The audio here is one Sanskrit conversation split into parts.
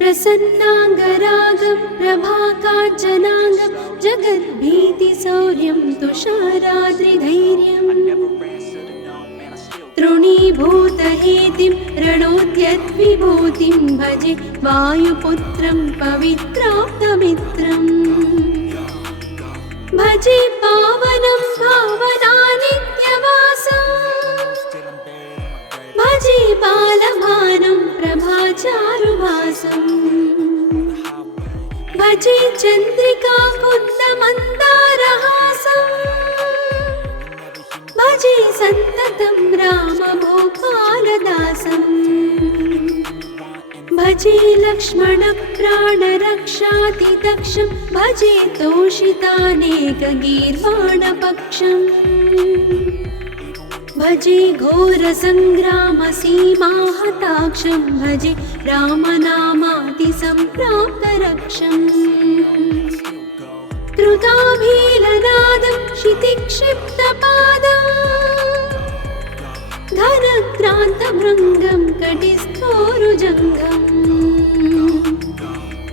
प्रसन्नाङ्गरागं प्रभाकाञ्चनाङ्गं जगद्भीतिशौर्यं तुषाराद्रिधैर्यम् तृणीभूतहेतिं रणोद्यद्विभूतिं भजे वायुपुत्रं पवित्राप्तमित्रम् भजे पावनं भावनानित्यवासं भजे बालभानुं प्रभाचारुभासं भजे चन्द्रिकाकुन्दमन्दारहासं भजे सन्ततं रामभोपालदासं भजे लक्ष्मणप्राणरक्षातिदक्षं भजे तोषितानेकगीर्वाणपक्षम् भजे घोरसङ्ग्रामसीमाहताक्षं भजे रामनामातिसम्प्राप्तरक्षम् कृताभीलनादं क्षितिक्षिप्तपादं घनक्रान्तभृङ्गं कटिस्थोरुजङ्घम्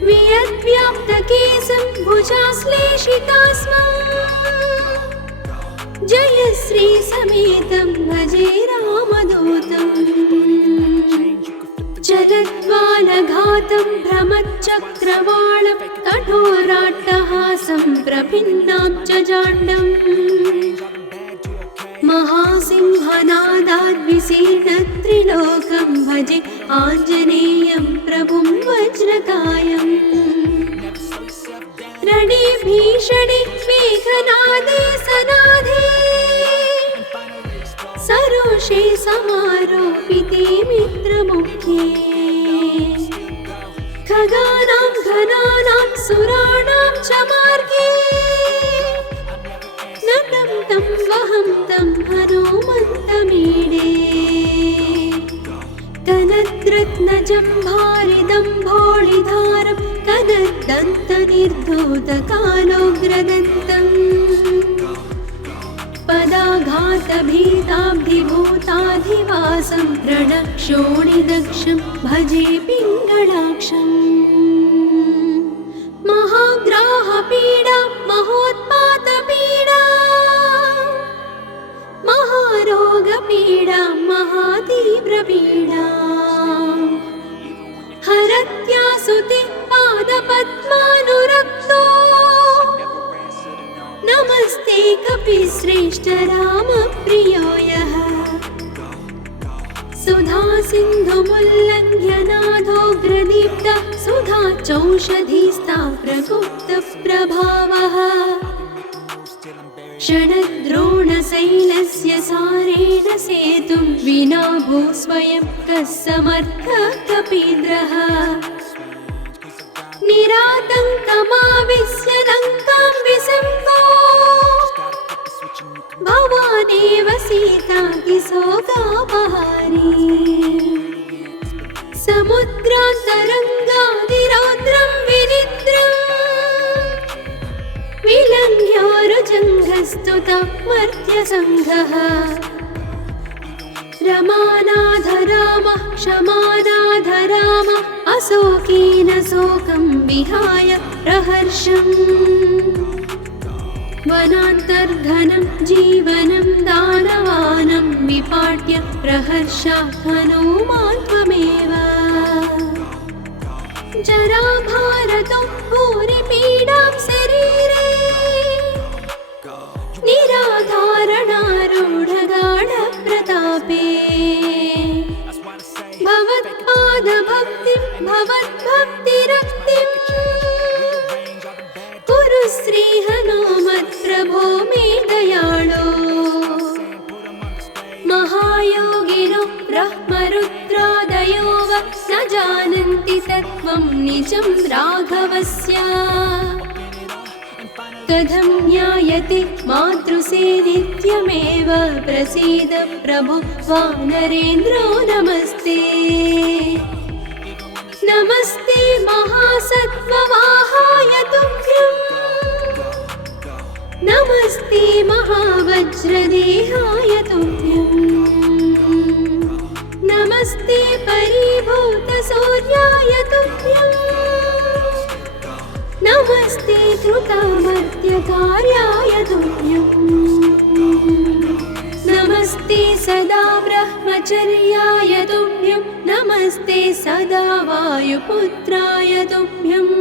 वियद्व्याप्तकेशं भुजाश्लेषितास्मं जय श्री समेतं भजे रामदूतं जलद्वालघातं भ्रमच्चक्रवालं कठोराट्टहासं प्रभिन्नाब्जजाण्डम् महासिंहनादाद्विशीर्णत्रिलोकं भजे आञ्जनेयं प्रभुं वज्रकायम् रणे भीषणे मेघनादे सनादे सरोषे समारोपिते मित्रमुख्ये खगानां घनानां सुराणां च मार्गे नटं तं वहं तं हनुमन्तमीडे कनद्रत्नजम्भारिदम्भोळिधारं कनद्दन्तनिर्धूतकालोग्रदन्तम् पदाघातभीताब्धिभूताधिवासं रणक्षोणिदक्षं भजे पिङ्गळाक्षम् महाग्राहपीडा महोत्पातपीडा महारोगपीडा महातीव्रपीडा हरत्यासुते पादपद्मानुरक्तो नमस्ते कपिश्रेष्ठ रामप्रियो यः सुधा सिन्धुमुल्लङ्घ्य नाथोग्रदीप्तः सुधा चौषधीस्ता प्रगुप्तप्रभावः षडद्रोणशैलस्य सारेण सेतुं विना भूस्वयं कः समर्थः कपीन्द्रः निरातङ्कमाविश्य लङ्कां विसम्भो भवानेव सीता किशोकापहारी समुद्रान्तरङ्गादिरौद्रं विनिद्रम् विलङ्घ्योरुजङ्घस्तुतः मर्त्यसङ्घः रमानाथ रामः क्षमानाथ रामः अशोकेन शोकं विहाय प्रहर्षम् वनान्तर्घनं जीवनं दानवानं विपाट्य प्रहर्षात् हनुमान् त्वमेव जराभारतो भूरिपीडां शरीरे निराधारणारूढगाढप्रतापे भवत्पादभक्तिं भवद्भक्तिरक्तिं कुरु श्रीहनुमत्प्रभो मे दयाळो महायोगिनो ब्रह्मरुद्रादयो वा न जानन्ति तत्त्वं निजं राघवस्य कथं ज्ञायते मातृसे नित्यमेव प्रसीद प्रभो वानरेन्द्रो नमस्ते नमस्ते महासत्त्ववाहाय तुभ्यं नमस्ते महावज्रदेहाय तुभ्यं नमस्ते परिभूतसूर्याय तुभ्यम् सदा वायुपुत्राय तुभ्यम्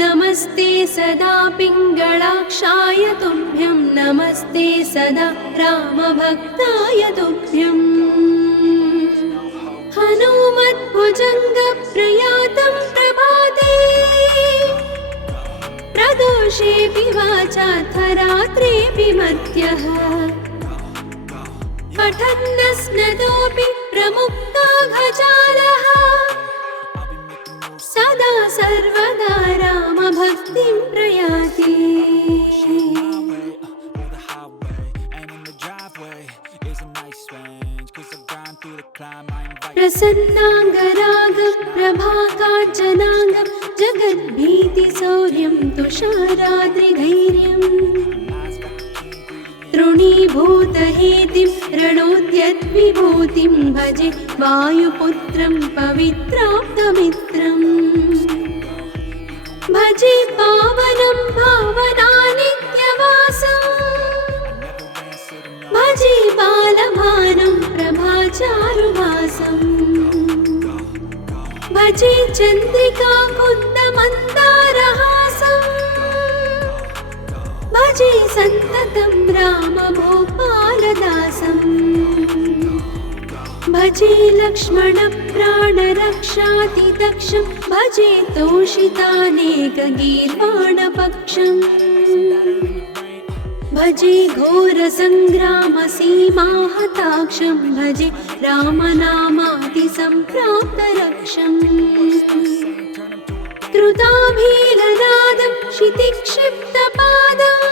नमस्ते सदा पिङ्गळाक्षाय तुभ्यं नमस्ते सदा रामभक्ताय तुभ्यम् हनुमद्भुजङ्गप्रयातं प्रभाते प्रदोषेऽपि वाचार्थरात्रेऽपि मध्यः पठन्नस्नतोऽपि प्रमुक्ताघजालः सदा सर्वदा रामभक्तिं प्रयाति प्रसन्नाङ्गरागं प्रभाकाञ्चनाङ्गं जगद्भीतिशौर्यं तुषाराद्रिधैर्यम् तृणीभूतहेतिं रणोद्यद्विभूतिं भजे वायुपुत्रं पवित्राप्तमित्रम् भजे पावनं भावनानित्यवासम् भजे बालभानं प्रभाचारुवासम् भजे चन्द्रिकाकुन्दमन्दारहासम् भजे सन्ततं रामभोपालदासम् भजे लक्ष्मणप्राणरक्षातिदक्षं भजे तोषितानेकगीर्वाणपक्षम् भजे घोरसङ्ग्रामसीमाहताक्षं भजे रामनामातिसम्प्राप्तरक्षम् कृताभीलनादं क्षितिक्षिप्तपादम्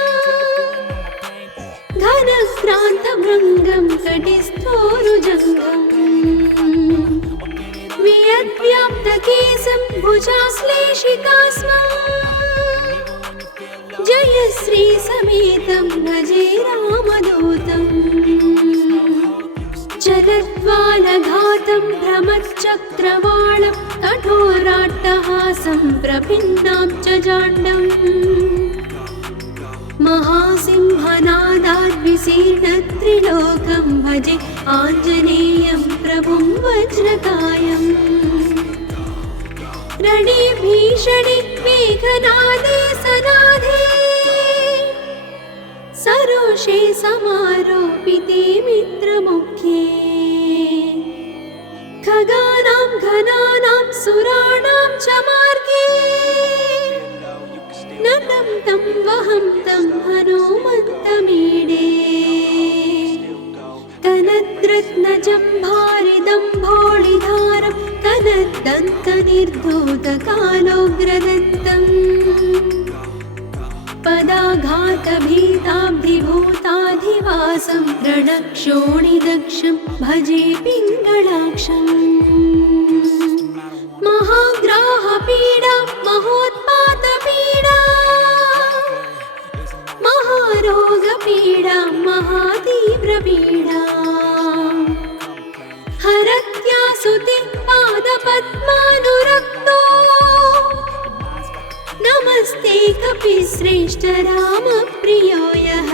घनश्रान्तभृङ्गं कटिस्थोरुजङ्गम् वियद्व्याप्तकेशं भुजाश्लेषितास्मम् जयश्रीसमेतं भजे रामदूतम् चलद्वालघातं भ्रमच्चक्रवालं कठोराट्टहासं प्रभिन्नां च जाण्डम् महासिंहनादाद्विशीर्णत्रिलोकं भजे आञ्जनेयं प्रभुं वज्रकायम् रणे भीषणे मेघनादे सनादे सरोषे समारोपिते मित्रमुख्ये खगानां घनानां सुराणां च मार्गे नतं तं वहं तं हनुमन्तमीडे कनद्रत्नजम्भारिदम्भोळिधारं कनद्दन्तनिर्धूतकालोग्रदन्तम् पदाघातभीताब्धिभूताधिवासं रणक्षोणिदक्षं भजे पिङ्गळाक्षम् महाग्राहपीडा महोत्पातपीडा महारोगपीडा महातीव्रपीडा हरत्यासुते पादपद्मानुरक्तो नमस्ते कपिश्रेष्ठ रामप्रियो यः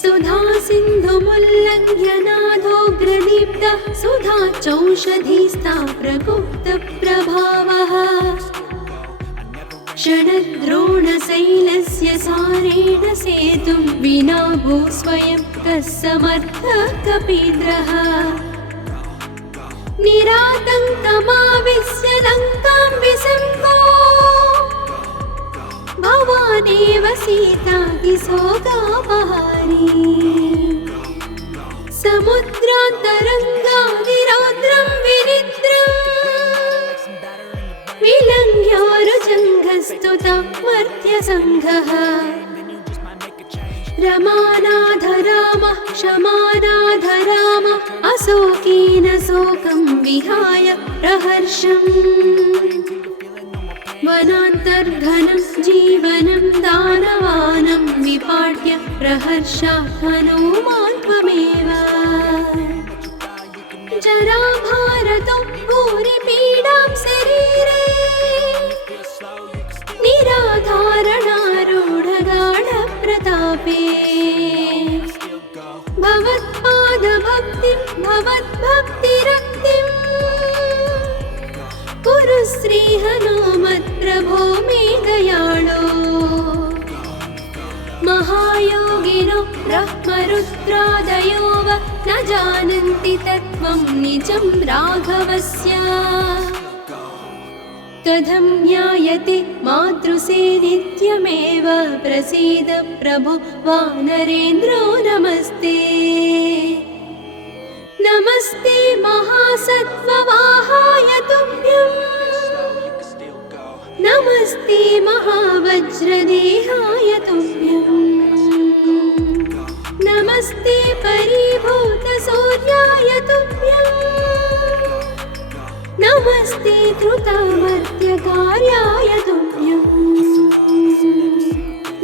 सुधा सिन्धुमुल्लङ्घ्य नाथोग्रदीप्तः सुधा चौषधीस्ता प्रगुप्तप्रभावः षडद्रोणशैलस्य सारेण सेतुं विना भूस्वयं कः समर्थः कपीन्द्रः निरातङ्कमाविश्य लङ्कां विसङ्गो भवानेव सीतातिशोकापहारी समुद्रान्तरङ्गादिरौद्रं विनिद्रम् विलङ्घ्योरुजङ्घस्तुता मर्त्यसङ्घः रमानाथ रामः क्षमानाथ रामः अशोकेन शोकं विहाय प्रहर्षम् वनान्तर्घनं जीवनं दानवानं विपाट्य प्रहर्षात् हनुमान् त्वमेव जराभारतो भूरिपीडां शरीरे निराधारणारूढगाढप्रतापे भवत्पादभक्तिं भवद्भक्तिरा पुत्रादयो वा न जानन्ति तत्त्वं निजं राघवस्य कथं ज्ञायते मातृसे नित्यमेव प्रसीद प्रभो वानरेन्द्रो नमस्ते नमस्ते महासत्त्ववाहाय तुभ्यम् नमस्ते महावज्रदेहाय तुभ्यम् नमस्ते परिभूतसूर्याय तुभ्यम् नमस्ते कृतामर्त्यकार्याय तुभ्यम्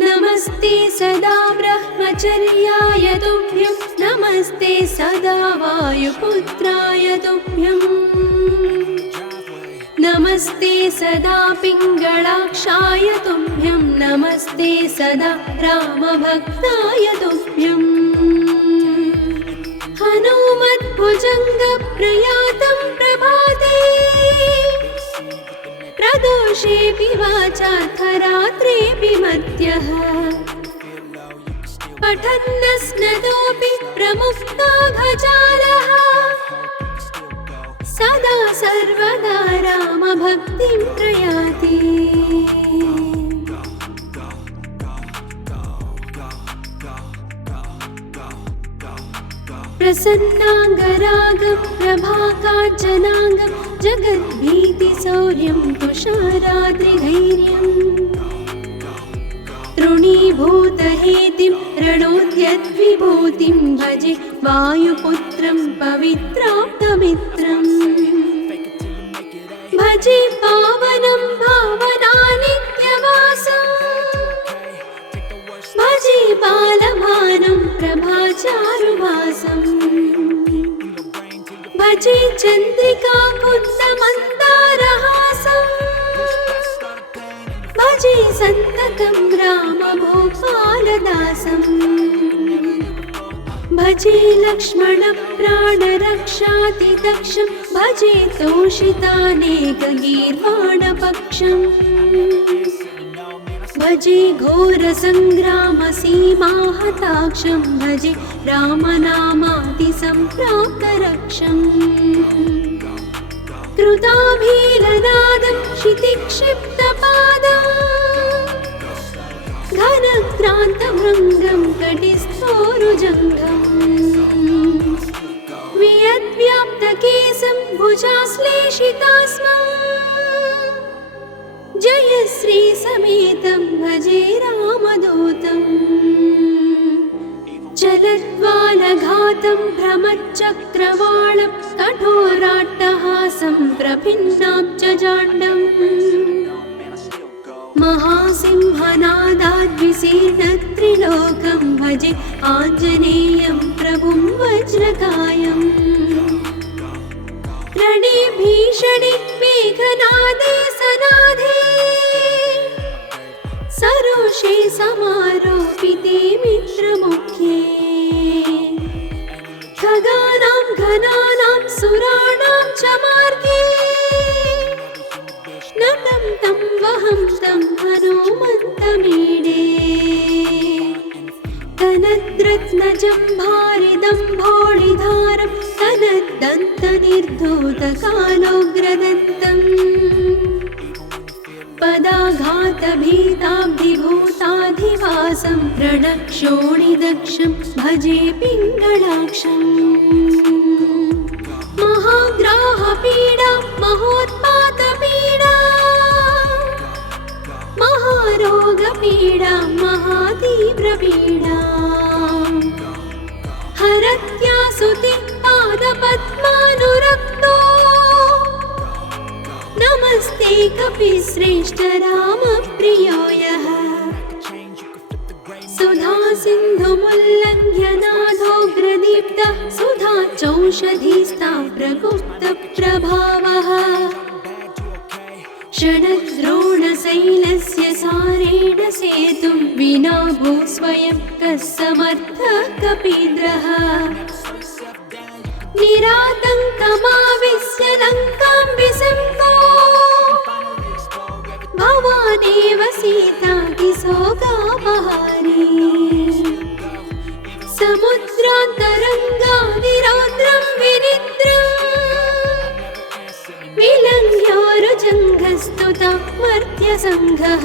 नमस्ते सदा ब्रह्मचर्याय तुभ्यं नमस्ते सदा वायुपुत्राय तुभ्यम् नमस्ते सदा पिङ्गळाक्षाय तुभ्यं नमस्ते सदा रामभक्ताय तुभ्यम् हनुमद्भुजङ्गप्रयातं प्रभाते प्रदोषेऽपि वाचार्थरात्रेऽपि मध्यः पठन्नस्नतोऽपि प्रमुक्ताघजालः सदा सर्वदा रामभक्तिं प्रयाति प्रसन्नाङ्गरागं प्रभाकाञ्चनाङ्गं जगद्भीतिशौर्यं तुषाराद्रिधैर्यम् तृणीभूतहेतिं रणोद्यद्विभूतिं भजे वायुपुत्रं पवित्राप्तमित्रम् भजे पावनं भावनानित्यवासम् भजे बालभानं प्रभाचारुभासम् भजे चन्द्रिकाकुन्दमन्दारहासम् भजे सन्ततं रामभूपालदासम् भजे लक्ष्मणप्राणरक्षातिदक्षं भजे तोषितानेकगीर्वाणपक्षम् भजे घोरसङ्ग्रामसीमाहताक्षं भजे रामनामातिसम्प्राप्तरक्षम् कृताभीलनादं क्षितिक्षिप्तपादम् घनक्रान्तभृङ्गं कटिस्थोरुजङ्घम् वियद्व्याप्तकेशं भुजाश्लेषितास्मम् जयश्रीसमेतं भजे रामदूतम् चलद्वालघातं भ्रमच्चक्रवालं कठोराट्टहासं प्रभिन्नाब्जजाण्डम् महासिंहनादाद्विशीर्णत्रिलोकं भजे आञ्जनेयं प्रभुं वज्रकायम् रणे भीषणे मेघनादे सनादे सरोषे समारोपिते मित्रमुख्ये खगानां घनानां सुराणां च मार्गे नतं तं वहं तं हनुमन्तमीडे तनद्रत्नजम्भारिदम्भोळिधारं तनद्दन्तनिर्धूतकालोग्रदन्तम् पदाघातभीताब्धिभूताधिवासं रणक्षोणिदक्षं भजे पिङ्गळाक्षम् महाग्राहपीडा महोत्पातपीडा महारोगपीडा महातीव्रपीडा हरत्यासुति पादपद्मानुरक्तो नमस्ते कपिश्रेष्ठ रामप्रियो यः सुधा सिन्धुमुल्लङ्घ्य नाथोग्रदीप्तः सुधा चौषधीस्ता प्रगुप्तप्रभावः षडद्रोणशैलस्य सारेण सेतुं विना भूस्वयं कः समर्थः कपीन्द्रः निरातङ्कमाविश्य लङ्कां विसङ्गो भवानेव सीतातिशोकापहारी समुद्रा जङ्घस्तुता मर्त्यसङ्घः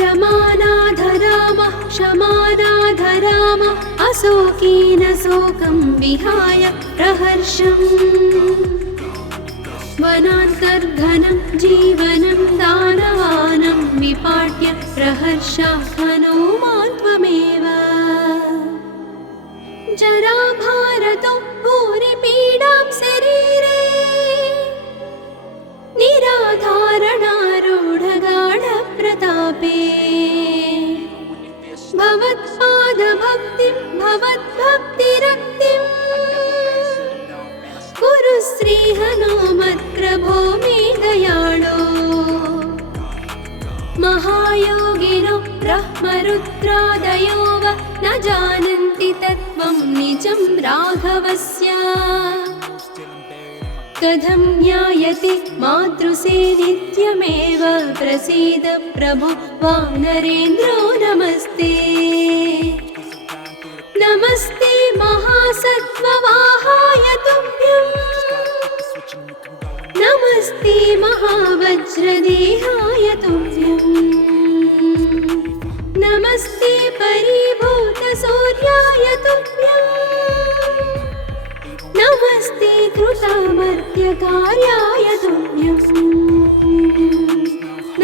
रमानाथ रामः क्षमानाथ रामः अशोकेन शोकं विहाय प्रहर्षम् वनान्तर्घनं जीवनं दानवानं विपाट्य प्रहर्षात्मनोमान् त्वमेव जराभारतो भूरिपीडां शरीरे निराधारणारूढगाढप्रतापे भवत्पादभक्तिं भवद्भक्तिरक्तिम् कुरु श्रीहनुमत्प्रभो मे दयाळो महायोगिनो ब्रह्मरुद्रादयो वा न जानन्ति तत्त्वं निजं राघवस्य कथं ज्ञायते मातृसे नित्यमेव प्रसीद प्रभो वानरेन्द्रो नमस्ते नमस्ते महासत्त्ववाहाय तुभ्यं नमस्ते महावज्रदेहाय तुभ्यं नमस्ते परिभूतसूर्याय तुभ्यं नमस्ते कृतामर्त्यकार्याय तुभ्यं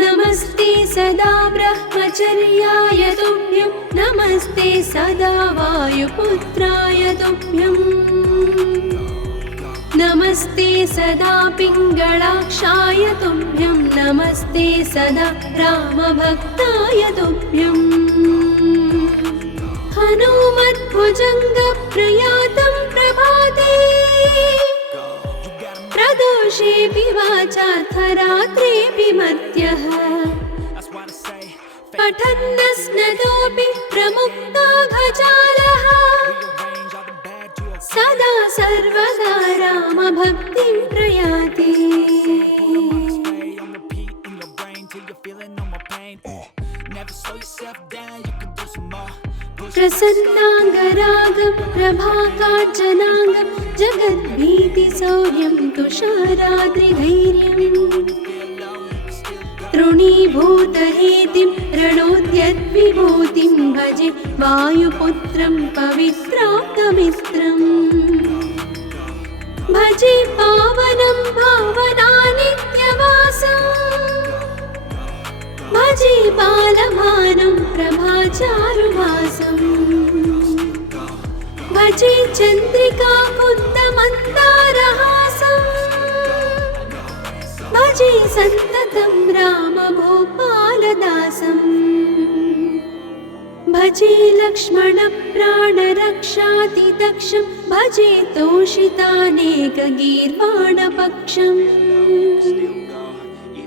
नमस्ते सदा ब्रह्मचर्याय तुभ्यं नमस्ते सदा वायुपुत्राय तुभ्यं नमस्ते सदा पिङ्गळाक्षाय तुभ्यं नमस्ते सदा रामभक्ताय तुभ्यं हनुमद्भुजङ्गप्रयातं प्रभाते प्रदोषेऽपि वाचार्थरात्रेऽपि मर्त्यः पठन्नस्नतोऽपि प्रमुक्ताघजालः सदा सर्वदा रामभक्तिं प्रयाति प्रसन्नाङ्गरागं प्रभाकाञ्चनाङ्गं जगद्भीतिशौर्यं तुषाराद्रिधैर्यम् तृणीभूतहेतिं रणोद्यद्विभूतिं भजे वायुपुत्रं पवित्राप्तमित्रम् भजे पावनं भावनानित्यवासं भजे बालभानं प्रभाचारुवासं भजे चन्द्रिकाकुन्दमन्दारहासं भजे सन्ततं रामभूपालदासं भजे लक्ष्मणप्राणरक्षातिदक्षं भजे तोषितानेकगीर्वाणपक्षम्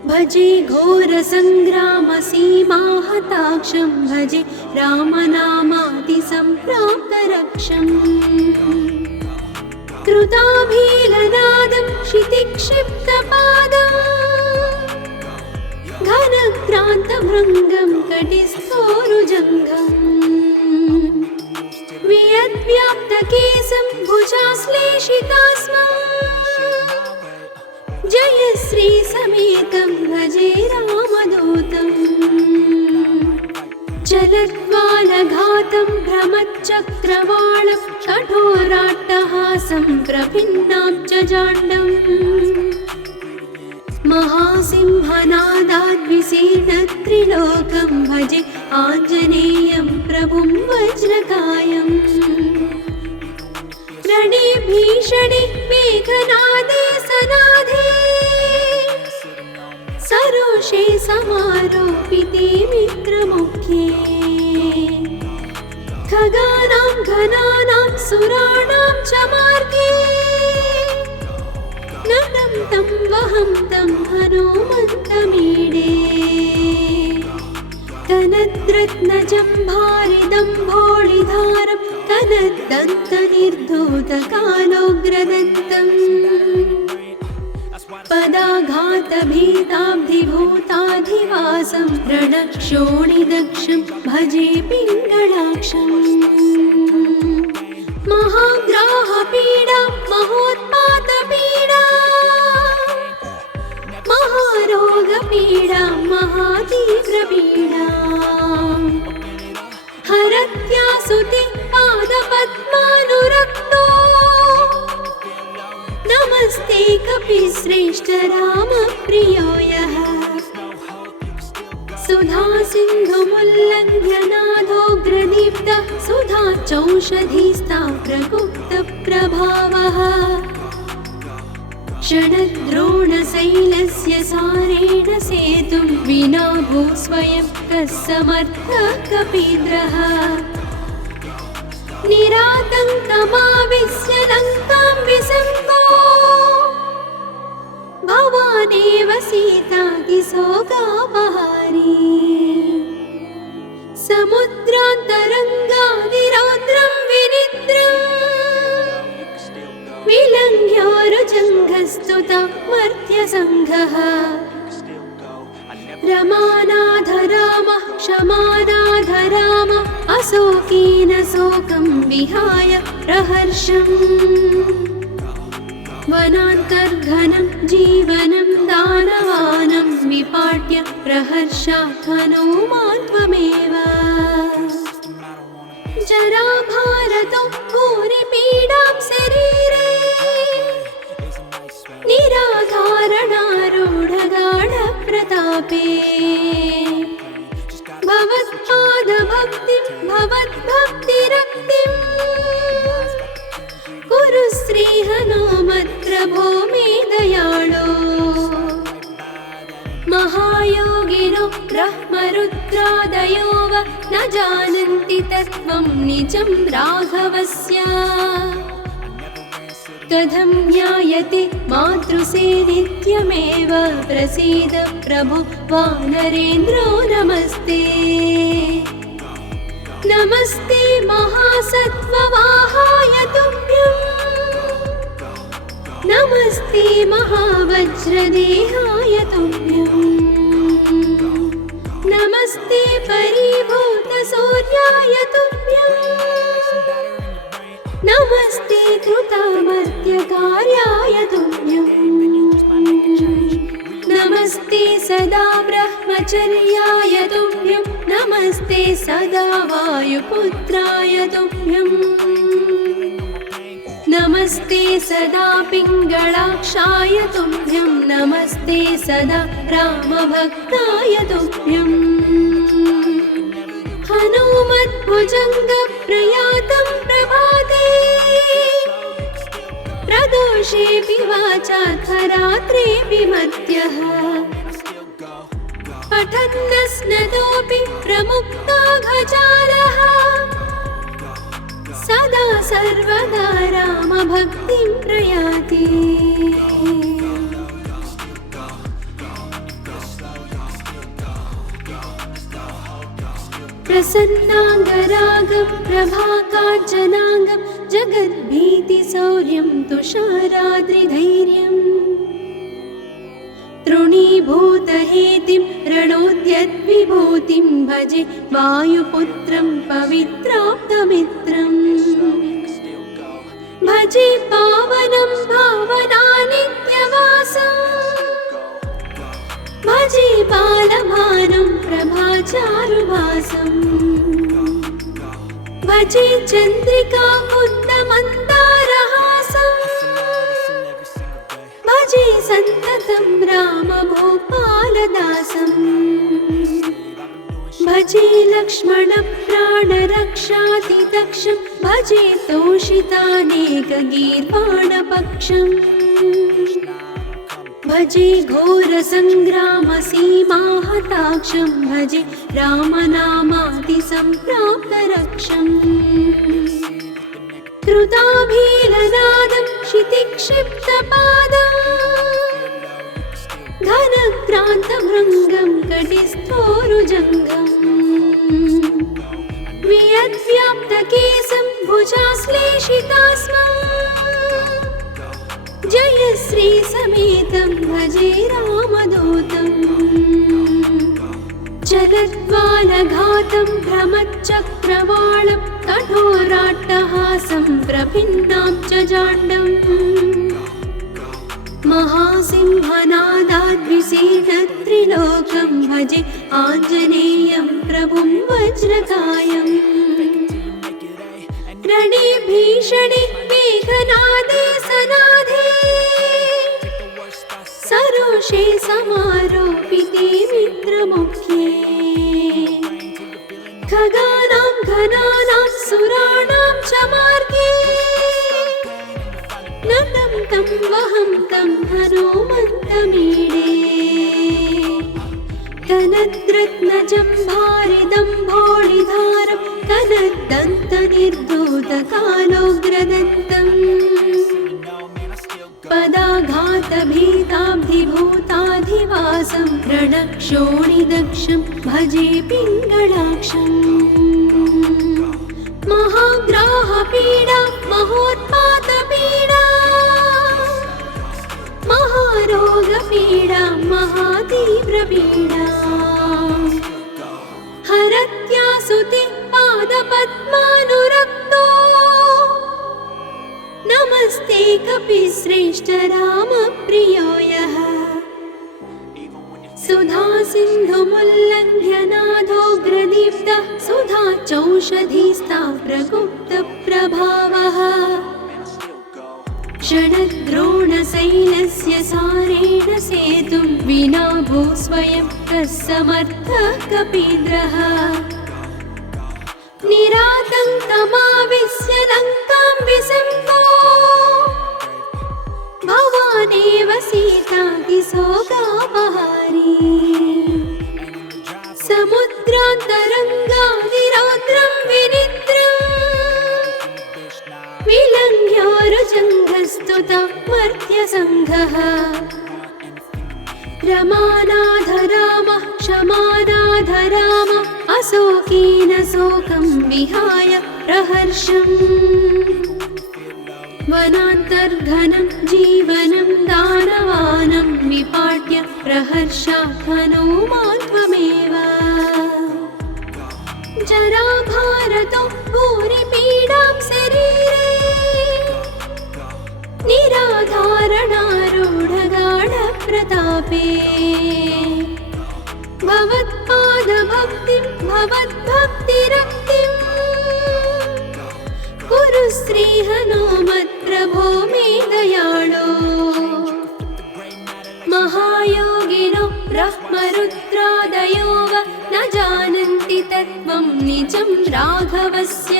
भजे घोरसङ्ग्रामसीमाहताक्षं भजे रामनामातिसम्प्राप्तरक्षम् कृताभीलनादं क्षितिक्षिप्तपादं घनक्रान्तभृङ्गं कटिस्थोरुजङ्घम् वियद्व्याप्तकेशं भुजाश्लेषितास्मम् जय श्रीसमेतं भजे रामदूतम् जलद्वालघातं भ्रमच्चक्रवालं कठोराट्टहासं प्रभिन्नाब्जजाण्डम् महासिंहनादाद्विशीर्णत्रिलोकं भजे आञ्जनेयं प्रभुं वज्रकायम् रणे भीषणे मेघनादे सनादे सरोषे समारोपिते मित्रमुख्ये खगानां घनानां सुराणां च मार्गे नटं तं वहं तं हनुमन्तमीडे कनद्रत्नजम्भारिदम्भोळिधारं कनद्दन्तनिर्धूतकालोग्रदन्तम् पदाघातभीताब्धिभूताधिवासं रणक्षोणिदक्षं भजे पिङ्गळाक्षम् महाग्राहपीडा महोत्पातपीडा सर्वेऽपि श्रेष्ठ रामप्रियो यः सुधा सिन्धुमुल्लङ्घ्य नादोग्रदीप्तः सुधा चौषधीस्ता प्रगुप्तप्रभावः षडद्रोणशैलस्य सारेण सेतुं विना भू स्वयं कः समर्थः कपीन्द्रः निरातङ्कमाविश्य लङ्कां विसर्गो भवानेव सीतातिशोकापहारी समुद्रान्तरङ्गादिरौद्रं विनिद्रम् विलङ्घ्योरुजङ्घस्तुता मर्त्यसङ्घः रमानाथ रामः क्षमानाथ रामः अशोकेन शोकं विहाय प्रहर्षम् वनान्तर्घनं जीवनं दानवानं विपाट्य प्रहर्षात् हनूमान् त्वमेव जराभारतो भूरिपीडां शरीरे निराधारणारूढगाढप्रतापे भवत्पादभक्तिं भवद्भक्तिरक्तिं कुरु श्रीहनुमत्प्रभो मे दयाळो महायोगिनो ब्रह्मरुद्रादयो वा न जानन्ति तत्त्वं निजं राघवस्य कथं ज्ञायते मातृसेनित्यमेव प्रसीद प्रभो वानरेन्द्रो नमस्ते नमस्ते महासत्त्ववाहाय तुभ्यं नमस्ते महावज्रदेहाय तुभ्यं नमस्ते परिभूतसूर्याय तुभ्यं नमस्ते कृतामर्त्यकार्याय तुभ्यं नमस्ते सदा ब्रह्मचर्याय तुभ्यं नमस्ते सदा वायुपुत्राय तुभ्यं नमस्ते सदा पिङ्गळाक्षाय तुभ्यं नमस्ते सदा रामभक्ताय तुभ्यं हनुमद्भुजङ्गप्रयातं प्रभाते प्रदोषेऽपि वाचार्थरात्रेऽपि मर्त्यः पठन्नस्नतोऽपि प्रमुक्ताघजालः सदा सर्वदा रामभक्तिं प्रयाति प्रसन्नाङ्गरागं प्रभाकाञ्चनाङ्गं जगद्भीतिशौर्यं तुषाराद्रिधैर्यम् तृणीभूतहेतिं रणोद्यद्विभूतिं भजे वायुपुत्रं पवित्राप्तमित्रम् भजे पावनं भावनानित्यवासम् भजे बालभानुं प्रभाचारुभासम् भजे चन्द्रिकाकुन्दमन्दारहासम् भजे सन्ततं रामभूपालदासम् भजे लक्ष्मणप्राणरक्षातिदक्षं भजे तोषितानेकगीर्वाणपक्षम् भजे घोरसङ्ग्रामसीमाहताक्षं भजे रामनामातिसम्प्राप्तरक्षम् कृताभीलनादं क्षितिक्षिप्तपादम् घनक्रान्तभृङ्गं कटिस्थोरुजङ्गम् वियद्व्याप्तकेशं भुजाश्लेषितास्मम् जय श्रीसमेतं भजे रामदूतम् जलद्वालघातं भ्रमच्चक्रवालं कठोराट्टहासं प्रभिन्नाब्जजाण्डम् महासिंहनादाद्विशीर्णत्रिलोकं भजे आञ्जनेयं प्रभुं वज्रकायम् रणे भीषणे मेघनादे सनाधे प्रदोषे समारोपिते मित्रमुख्ये खगानां घनानां सुराणां च मार्गे नतं तं वहं तं हनुमन्तमीडे कनद्रत्नजम्भारिदम्भोळिधारं कनद्दन्तनिर्धूतकालोग्रदन्तम् पदाघातभीताब्धिभूताधिवासं रणक्षोणिदक्षं भजे पिङ्गळाक्षम् महाग्राहपीडा महोत्पातपीडा महारोगपीडा महातीव्रपीडा हरत्यासुति पादपद्मानुरक्तो नमस्ते कपिश्रेष्ठ रामप्रियो यः सुधा सिन्धुमुल्लङ्घ्य नाथोग्रदीप्तः सुधा चौषधीस्ता प्रगुप्तप्रभावः षडद्रोणशैलस्य सारेण सेतुं विना भू स्वयं कः समर्थः कपीन्द्रः निरातङ्कमाविश्य लङ्कां विसम्पो भवानेव सीतातिशोकापहारी समुद्रान्तरङ्गादिरौद्रं विनिद्रम् विलङ्घ्योरुजङ्घस्तुता मर्त्यसङ्घः रमानाथ रामः क्षमानाथ रामः अशोकेन शोकं विहाय प्रहर्षम् वनान्तर्घनं जीवनं दानवानं विपाट्य प्रहर्षात् हनूमान् त्वमेव जराभारतो भूरिपीडां शरीरे निराधारणारूढगाढप्रतापे भवत्पादभक्तिं भवद्भक्तिरक्तिं कुरु श्रीहनुमत्प्रभो मे दयाळो महायोगिनो ब्रह्मरुद्रादयो वा न जानन्ति तत्त्वं निजं राघवस्य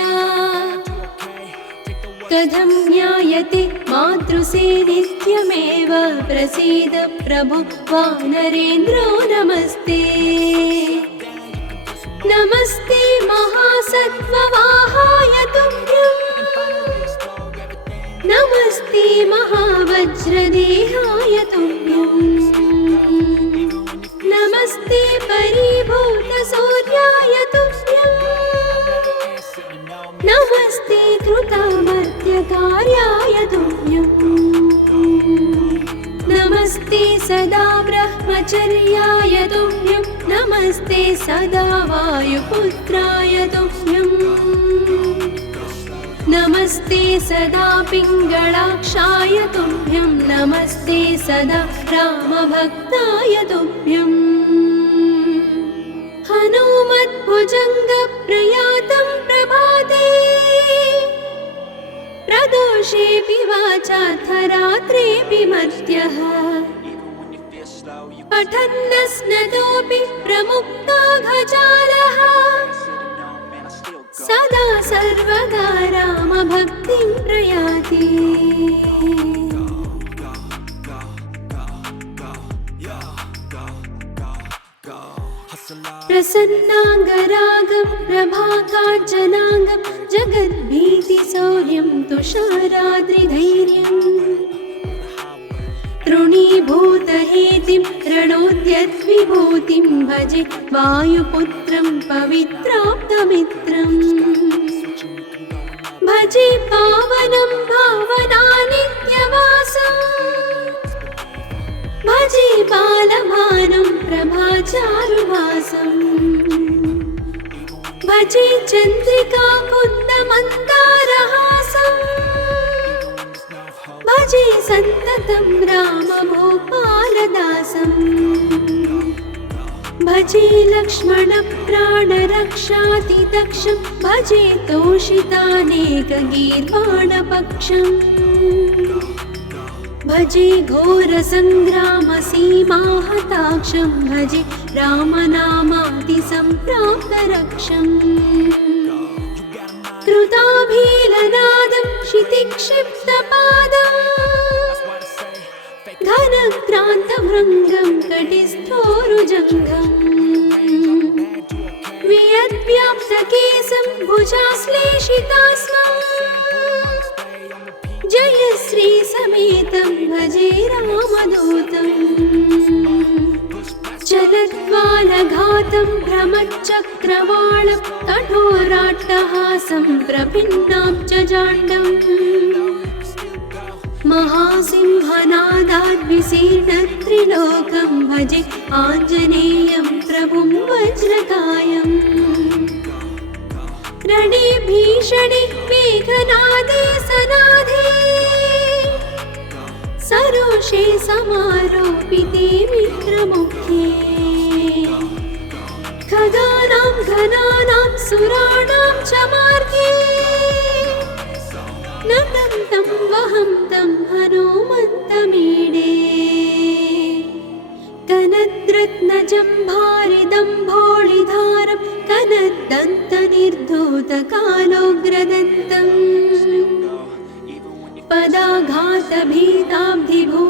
कथं ज्ञायते मातृसे नित्यमेव प्रसीद प्रभो वानरेन्द्रो नमस्ते नमस्ते महासत्त्ववाहाय तुभ्यं नमस्ते महावज्रदेहाय तुभ्यं नमस्ते परिभूतसूर्याय तुभ्यं नमस्ते कृतामर्त्यकार्याय तुभ्यं नमस्ते सदा ब्रह्मचर्याय तुभ्यं नमस्ते सदा वायुपुत्राय तुभ्यं नमस्ते सदा पिङ्गळाक्षाय तुभ्यं नमस्ते सदा रामभक्ताय तुभ्यं हनुमद्भुजङ्गप्रयातं प्रभाते प्रदोषेऽपि वाचार्थरात्रेऽपि मर्त्यः पठन्नस्नतोऽपि प्रमुक्ताघजालः सदा सर्वदा रामभक्तिं प्रयाति प्रसन्नाङ्गरागं प्रभाकाञ्चनाङ्गं जगद्भीतिशौर्यं तुषाराद्रिधैर्यम् तृणीभूतहेतिं रणोद्यद्विभूतिं भजे वायुपुत्रं पवित्राप्तमित्रम् भजे पावनं भावनानित्यवासम् भजे बालभानं प्रभाचारुभासम् भजे चन्द्रिकाकुन्दमन्दारहासम् भजे सन्ततं रामभूपालदासम् भजे लक्ष्मणप्राणरक्षातिदक्षं भजे तोषितानेकगीर्वाणपक्षम् भजे घोरसङ्ग्रामसीमाहताक्षं भजे रामनामातिसम्प्राप्तरक्षम् कृताभीलनादं क्षितिक्षिप्तपादम् घनक्रान्तभृङ्गं कटिस्थोरुजङ्घम् वियद्व्याप्तकेशं भुजाश्लेषितास्मम् जयश्री समेतं भजे रामदूतम् चलद्वालघातं भ्रमच्चक्रवालं कठोराट्टहासं प्रभिन्नां च जाण्डम् महासिंहनादाद्विशीर्णत्रिलोकं भजे आञ्जनेयं प्रभुं वज्रकायम् रणे भीषणे मेघनादे सनादे सरोषे समारोपिते मित्रमुखे खगानां घनानां सुराणां च मार्गे नतं तं वहं तं हनुमन्तमीडे कनद्रत्नजम्भारिदम्भोळिधारं कनद्दन्तनिर्धूतकालोग्रदन्तम्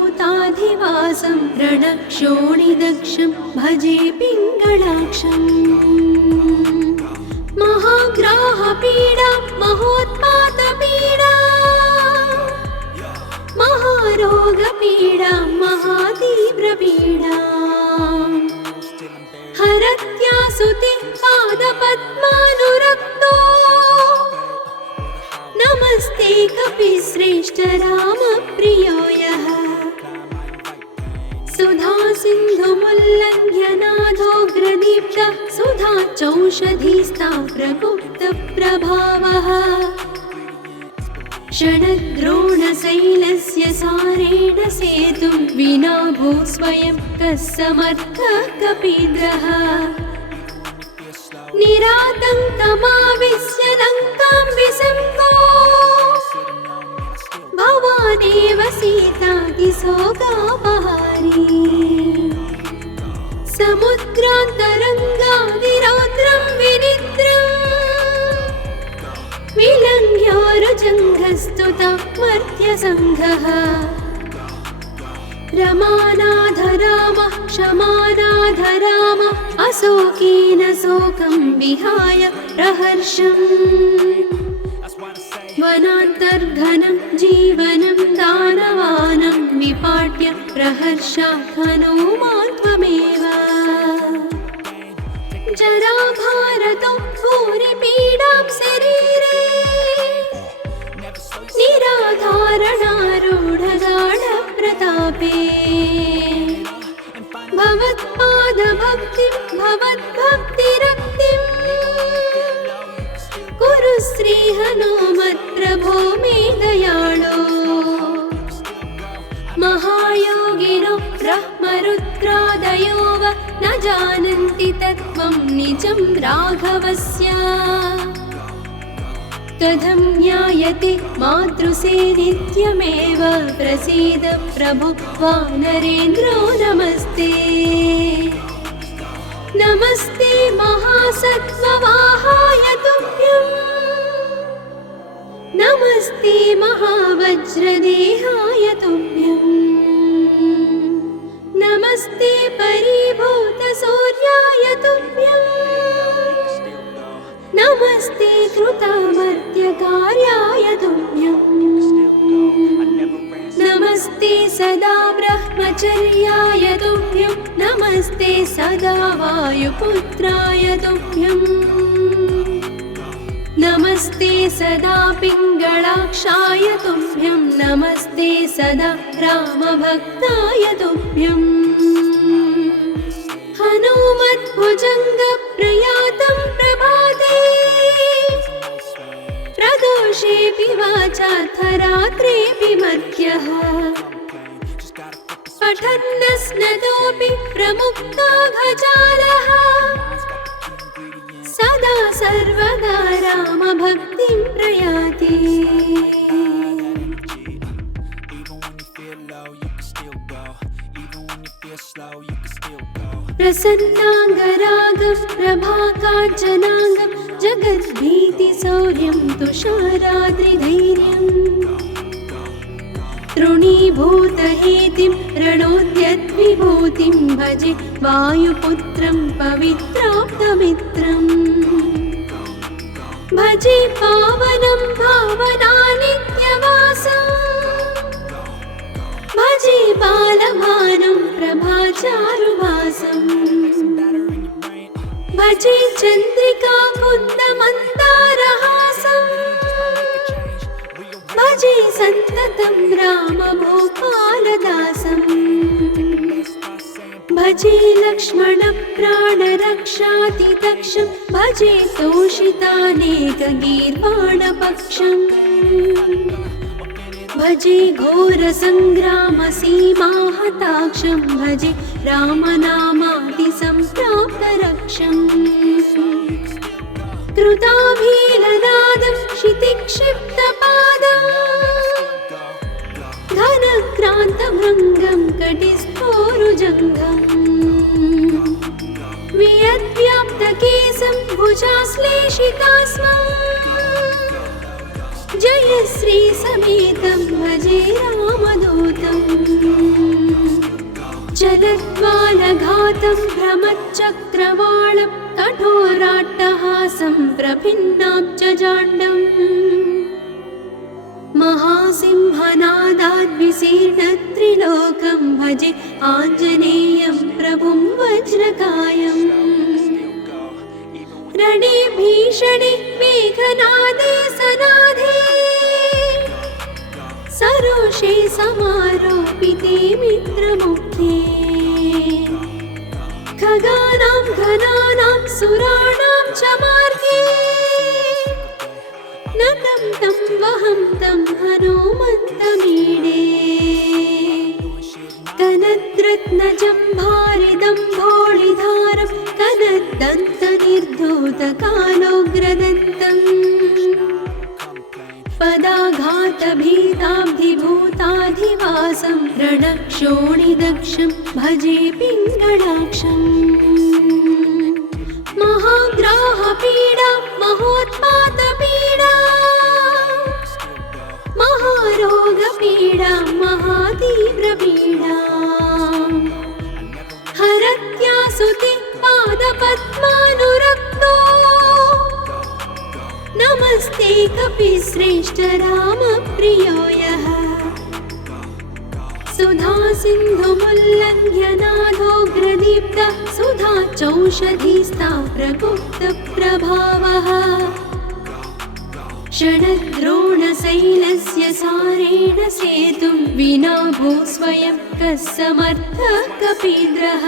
पदाघातभीताब्धिभूताधिवासं रणक्षोणिदक्षं भजे पिङ्गळाक्षम् महाग्राहपीडा महोत्पातपीडा महारोगपीडा महातीव्रपीडा हरत्यासुते पादपद्मानुरक्तो नमस्ते कपिश्रेष्ठ रामप्रियो यः सुधा सिन्धुमुल्लङ्घ्य नाथोग्रदीप्तः सुधा चौषधीस्ता प्रगुप्तप्रभावः षडद्रोणशैलस्य सारेण सेतुं विना भूस्वयं कः समर्थः कपीन्द्रः निरातङ्कमाविश्य लङ्कां विसङ्गो भवानेव सीतातिशोकापहारी समुद्रान्तरङ्गादिरौद्रं विनिद्रम् विलङ्घ्योरुजङ्घस्तुता मर्त्यसङ्घः रमानाथ रामः क्षमानाथ रामः अशोकेन शोकं विहाय प्रहर्षम् वनान्तर्घनं जीवनं दानवानं विपाट्य प्रहर्षात् हनुमान् त्वमेव जराभारतो भूरिपीडां शरीरे निराधारणारूढगाढप्रतापे भवत्पादभक्तिं भवद्भक्तिरक्तिं कुरु श्रीहनुमत्प्रभो मे दयाळो महायोगिनो ब्रह्मरुद्रादयो वा न जानन्ति तत्त्वं निजं राघवस्य कथं ज्ञायते मातृसे नित्यमेव प्रसीद प्रभु वानरेन्द्रो नमस्ते नमस्ते महासत्त्ववाहाय तुभ्यम् नमस्ते महावज्रदेहाय तुभ्यम् नमस्ते परिभूतसूर्याय तुभ्यम् नमस्ते कृतामर्त्यकार्याय तुभ्यम् नमस्ते सदा ब्रह्मचर्याय तुभ्यं नमस्ते सदा वायुपुत्राय तुभ्यम् नमस्ते सदा पिङ्गळाक्षाय तुभ्यं नमस्ते सदा रामभक्ताय तुभ्यम् हनुमद्भुजङ्गप्रयातं प्रभाते प्रदोषेऽपि वाचार्थरात्रेऽपि मध्यः पठन्नस्नतोऽपि प्रमुक्ताघजालः सदा सर्वदा रामभक्तिं प्रयाति प्रसन्नाङ्गरागं प्रभाकाञ्चनाङ्गं जगद्भीतिशौर्यं तुषाराद्रिधैर्यम् तृणीभूतहेतिं रणोद्यद्विभूतिं भजे वायुपुत्रं पवित्राप्तमित्रम् भजे पावनं भावनानित्यवासम् भजे बालभानुं प्रभाचारुवासम् भजे चन्द्रिका कुन्दमन्दारहासम् भजे सन्ततं रामभूपालदासम् भजे लक्ष्मणप्राणरक्षातिदक्षं भजे तोषितानेकगीर्वाणपक्षम् भजे घोरसङ्ग्रामसीमाहताक्षं भजे रामनामादिसम्प्राप्तरक्षम् कृताभीलनादं क्षितिक्षिप्तपादम् घनक्रान्तभृङ्गं कटिस्थोरुजङ्घम् वियद्व्याप्तकेशं भुजाश्लेषितास्मम् जयश्रीसमेतं भजे रामदूतम् जलद्वालघातं भ्रमच्चक्रवालं कठोराट्टहासं प्रभिन्नाब्जजाण्डम् महासिंहनादाद्विशीर्णत्रिलोकं भजे आञ्जनेयं प्रभुं वज्रकायम् रणे भीषणे मेघनादे सनाधे सरोषे समारोपिते मित्रमुख्ये खगानां घनानां सुराणां च मार्गे नतं तं वहं तं हनुमन्तमीडे कनद्रत्नजम्भारिदम्भोळिधारं कनद्दन्तनिर्धूतकालोग्रदन्तम् पदाघातभीताब्धिभूताधिवासं रणक्षोणिदक्षं भजे पिङ्गळाक्षम् महाग्राहपीडा महोत्पातपीडा महारोगपीडा महातीव्रपीडा हरत्यासुते पादपद्मानुरक्तो नमस्ते कपिश्रेष्ठ रामप्रियो यः सुधा सिन्धुमुल्लङ्घ्य नादोग्रदीप्तः सुधा चौषधीस्ता प्रगुप्तप्रभावः षडद्रोणशैलस्य सारेण सेतुं विना भूस्वयं कः समर्थः कपीन्द्रः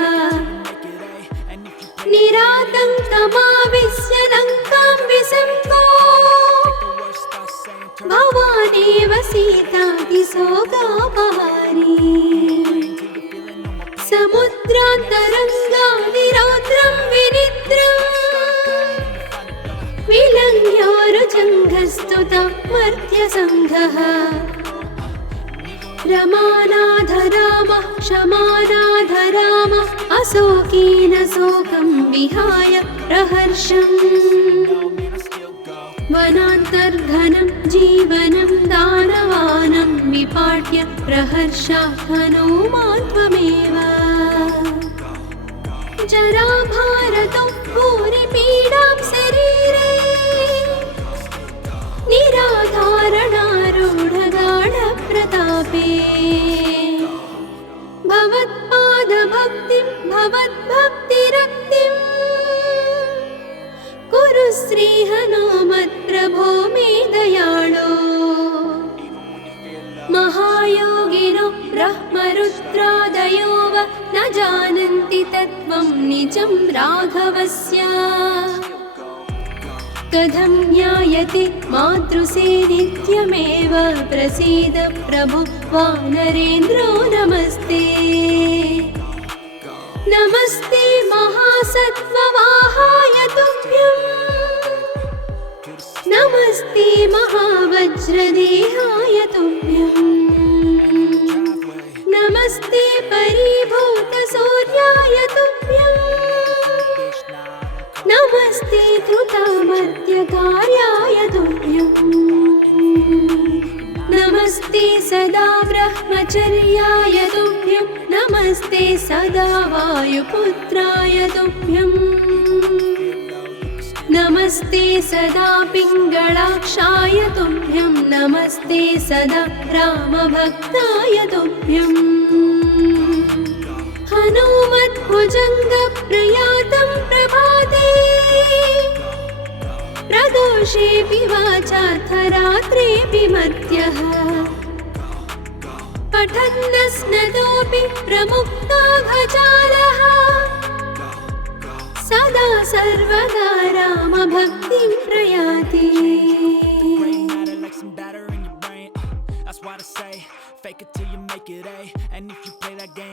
निरातङ्कमाविश्य लङ्कां विसङ्गो भवानेव सीतातिशोकापहारी समुद्रान्तरङ्गादिरौद्रं विनिद्रम् विलङ्घ्योरुजङ्घस्तुता मर्त्यसङ्घः रमानाथ रामः क्षमानाथ रामः अशोकेन शोकं विहाय प्रहर्षम् वनान्तर्घनं जीवनं दानवानं विपाट्य प्रहर्षात् हनूमान् त्वमेव जराभारतो भूरिपीडां शरीरे निराधारणारूढगाढप्रतापे भवत्पादभक्तिं भवद्भक्तिरक्तिं कुरु श्रीहनुमत्प्रभो मे दयाळो महायोगिनो ब्रह्मरुद्रादयो वा न जानन्ति तत्त्वं निजं राघवस्य कथं ज्ञायते मातृसे नित्यमेव प्रसीद प्रभु वानरेन्द्रो नमस्ते नमस्ते महासत्त्ववाहाय तुभ्यम् नमस्ते महावज्रदेहाय तुभ्यम् नमस्ते परिभूत सदा वायुपुत्राय तुभ्यम् नमस्ते सदा पिङ्गलाक्षाय तुभ्यं नमस्ते सदा रामभक्ताय तुभ्यम् हनुमद्भुजङ्गप्रयातं प्रभाते प्रदोषेऽपि वाचार्थरात्रेऽपि मर्त्यः पठन्नस्नतोऽपि प्रमुक्ताघजालः सदा सर्वदा रामभक्तिं प्रयाति That's why they say, fake it till you make it A. And if you play that game